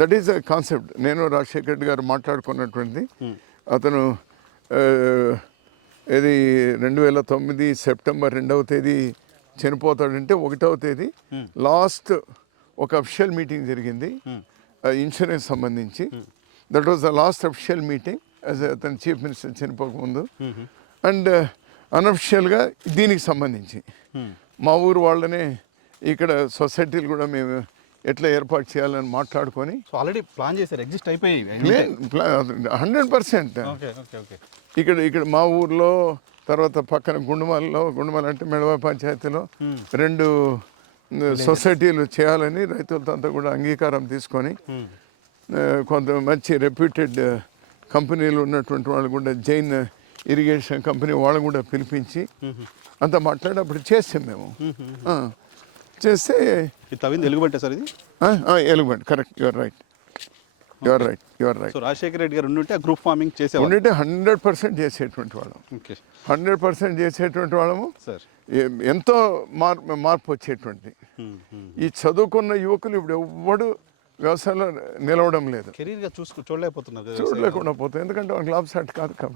That is a concept. నేను రాజశేఖర రెడ్డి గారు మాట్లాడుకున్నటువంటిది. అతను ఇది 2009 సెప్టెంబర్ 2వ తేదీ చనిపోతాడంటే 1వ తేదీ లాస్ట్ ఒక అఫిషియల్ మీటింగ్ జరిగింది ఇన్సూరెన్స్ సంబంధించి. That was the last official meeting as అతను చీఫ్ మినిస్టర్ చనిపోకముందు. అండ్ అన్అఫిషియల్గా దీనికి సంబంధించి మా ఊరు వాళ్ళనే ఇక్కడ సొసైటీలు కూడా మేము ఎట్లా ఏర్పాటు చేయాలని మాట్లాడుకొని ఆల్రెడీ ప్లాన్ చేశారు, ఎగ్జిస్ట్ అయిపోయి 100%. ఇక్కడ మా ఊర్లో, తర్వాత పక్కన గుండుమల అంటే మెడవ పంచాయతీలో 2 సొసైటీలు చేయాలని రైతులతో అంతా కూడా అంగీకారం తీసుకొని కొంత మంచి రెప్యూటెడ్ కంపెనీలు ఉన్నటువంటి వాళ్ళు కూడా జైన్ ఇరిగేషన్ కంపెనీ వాళ్ళు కూడా పిలిపించి అంతా మాట్లాడి అప్పుడు చేసాం మేము. చేస్తే ఎలుగుబంటే సార్ ఇది ఎలుగుబంటి. Correct, your right. So Rajasekhara Reddy గారు ఉంటే గ్రూప్ ఫార్మింగ్ ఉంటే 100% చేసేటువంటి వాళ్ళం. 100% చేసేటువంటి వాళ్ళము. ఎంతో మార్పు వచ్చేటువంటి. ఈ చదువుకున్న యువకులు ఇప్పుడు ఎవ్వడు వ్యవసాయంలో నిలవడం లేదు, కెరీర్గా చూడలేకపోతున్నారు, చూడలేకుండా పోతుంది. ఎందుకంటే వాళ్ళకి లాభసాటి కాదు కాబట్టి.